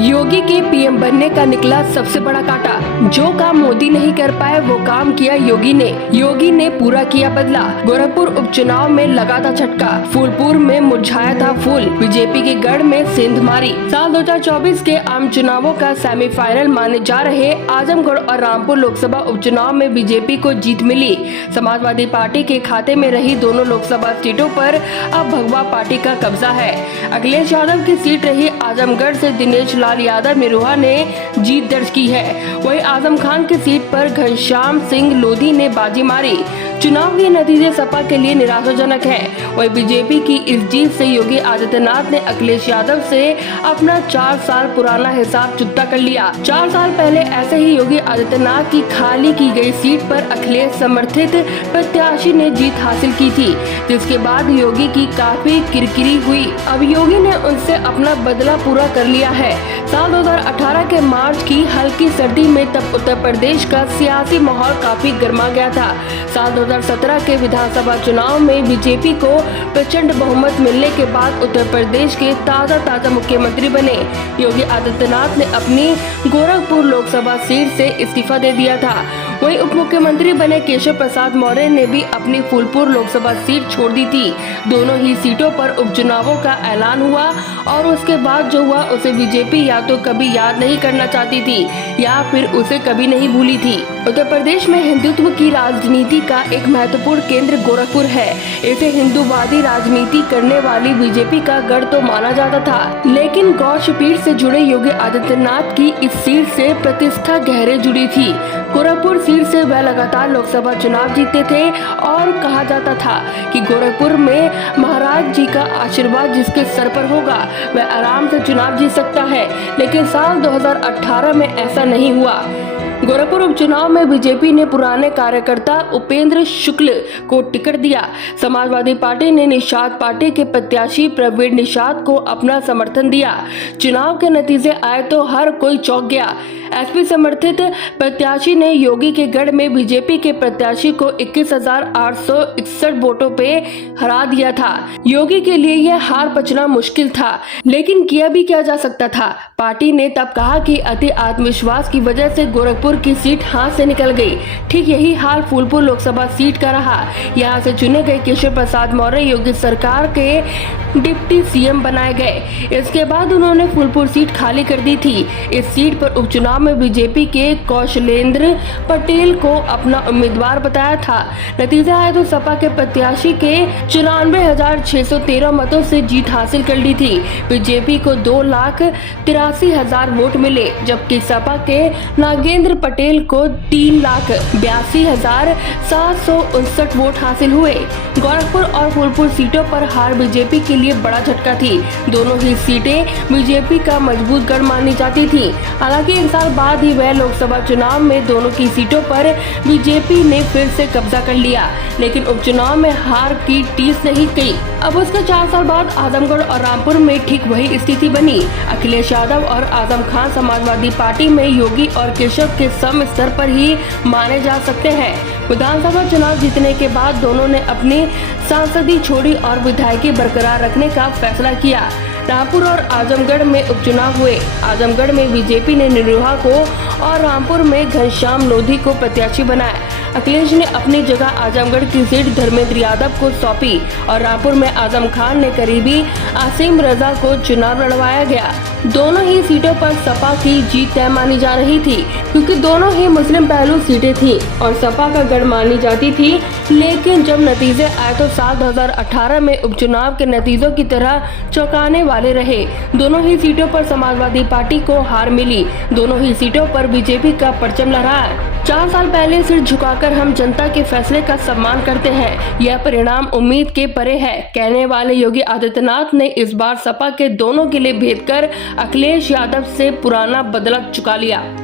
योगी के पीएम बनने का निकला सबसे बड़ा कांटा। जो काम मोदी नहीं कर पाए वो काम किया योगी ने। योगी ने पूरा किया बदला। गोरखपुर उपचुनाव में लगा था झटका। फूलपुर में मुरझाया था फूल। बीजेपी के गढ़ में सेंध मारी। साल 2024 के आम चुनावों का सेमीफाइनल माने जा रहे आजमगढ़ और रामपुर लोकसभा उपचुनाव में बीजेपी को जीत मिली। समाजवादी पार्टी के खाते में रही दोनों लोकसभा सीटों पर अब भगवा पार्टी का कब्जा है। अखिलेश यादव की सीट रही आजमगढ़ से दिनेश लाल यादव मिरोहा ने जीत दर्ज की है। वहीं आजम खान की सीट पर घनश्याम सिंह लोधी ने बाजी मारी। चुनाव के नतीजे सपा के लिए निराशाजनक है। वहीं बीजेपी की इस जीत से योगी आदित्यनाथ ने अखिलेश यादव से अपना 4 साल पुराना हिसाब चुकता कर लिया। 4 साल पहले ऐसे ही योगी आदित्यनाथ की खाली की गई सीट पर अखिलेश समर्थित प्रत्याशी ने जीत हासिल की थी, जिसके बाद योगी की काफी किरकिरी हुई। अब योगी ने उनसे अपना बदला पूरा कर लिया है। साल 2018 के मार्च की हल्की सर्दी में तब उत्तर प्रदेश का सियासी माहौल काफी गर्मा गया था। साल 2017 के विधानसभा चुनाव में बीजेपी को प्रचंड बहुमत मिलने के बाद उत्तर प्रदेश के ताजा मुख्यमंत्री बने योगी आदित्यनाथ ने अपनी गोरखपुर लोकसभा सीट से इस्तीफा दे दिया था। वहीं उप मुख्यमंत्री बने केशव प्रसाद मौर्य ने भी अपनी फूलपुर लोकसभा सीट छोड़ दी थी। दोनों ही सीटों पर उपचुनावों का ऐलान हुआ और उसके बाद जो हुआ उसे बीजेपी या तो कभी याद नहीं करना चाहती थी या फिर उसे कभी नहीं भूली थी। उत्तर प्रदेश में हिंदुत्व की राजनीति का एक महत्वपूर्ण केंद्र गोरखपुर है। इसे हिंदूवादी राजनीति करने वाली बीजेपी का गढ़ तो माना जाता था, लेकिन गौश पीठ से जुड़े योगी आदित्यनाथ की इस सीट से प्रतिष्ठा गहरे जुड़ी थी। गोरखपुर सीट से वह लगातार लोकसभा चुनाव जीते थे और कहा जाता था कि गोरखपुर में महाराज जी का आशीर्वाद जिसके सर पर होगा वह आराम से चुनाव जीत सकता है, लेकिन साल 2018 में ऐसा नहीं हुआ। गोरखपुर उपचुनाव में बीजेपी ने पुराने कार्यकर्ता उपेंद्र शुक्ल को टिकट दिया। समाजवादी पार्टी ने निषाद पार्टी के प्रत्याशी प्रवीण निषाद को अपना समर्थन दिया। चुनाव के नतीजे आए तो हर कोई चौंक गया। एसपी समर्थित प्रत्याशी ने योगी के गढ़ में बीजेपी के प्रत्याशी को 21,861 वोटों पे हरा दिया था। योगी के लिए यह हार पचना मुश्किल था, लेकिन किया भी क्या जा सकता था। पार्टी ने तब कहा कि अति आत्मविश्वास की वजह से गोरखपुर की सीट हाथ से निकल गई। ठीक यही हाल फूलपुर लोकसभा सीट का रहा। यहाँ से चुने गए केशव प्रसाद मौर्य योगी सरकार के डिप्टी सीएम बनाए गए। इसके बाद उन्होंने फूलपुर सीट खाली कर दी थी। इस सीट पर उपचुनाव में बीजेपी के कौशलेंद्र पटेल को अपना उम्मीदवार बताया था। नतीजा आया तो सपा के प्रत्याशी के 94,613 मतों से जीत हासिल कर ली थी। बीजेपी को 2,83,000 वोट मिले, जबकि सपा के नागेंद्र पटेल को 3,82,759 वोट हासिल हुए। गोरखपुर और फूलपुर सीटों पर हार बीजेपी के लिए बड़ा झटका थी। दोनों ही सीटें बीजेपी का मजबूत गढ़ मानी जाती थी। हालांकि 1 साल बाद ही वह लोकसभा चुनाव में दोनों की सीटों पर बीजेपी ने फिर से कब्जा कर लिया, लेकिन उपचुनाव में हार की टीस नहीं गई। अब उसके 4 साल बाद आजमगढ़ और रामपुर में ठीक वही स्थिति बनी। अखिलेश यादव और आजम खान समाजवादी पार्टी में योगी और केशव के सम स्तर पर ही माने जा सकते हैं। विधानसभा चुनाव जीतने के बाद दोनों ने अपनी सांसदी छोड़ी और विधायकी बरकरार रखने का फैसला किया। रामपुर और आजमगढ़ में उपचुनाव हुए। आजमगढ़ में बीजेपी ने निरोहा को और रामपुर में घनश्याम लोधी को प्रत्याशी बनाया। अखिलेश ने अपनी जगह आजमगढ़ की सीट धर्मेंद्र यादव को सौंपी और रामपुर में आजम खान ने करीबी आसिम रजा को चुनाव लड़वाया गया। दोनों ही सीटों पर सपा की जीत तय मानी जा रही थी, क्योंकि दोनों ही मुस्लिम पहलू सीटें थीं और सपा का गढ़ मानी जाती थी। लेकिन जब नतीजे आए तो साल 2018 में उपचुनाव के नतीजों की तरह चौंकाने वाले रहे। दोनों ही सीटों पर समाजवादी पार्टी को हार मिली। दोनों ही सीटों पर बीजेपी का परचम लहराया। 4 साल पहले सिर झुकाकर हम जनता के फैसले का सम्मान करते हैं। यह परिणाम उम्मीद के परे है, कहने वाले योगी आदित्यनाथ ने इस बार सपा के दोनों के लिए भेद कर अखिलेश यादव से पुराना बदला चुका लिया।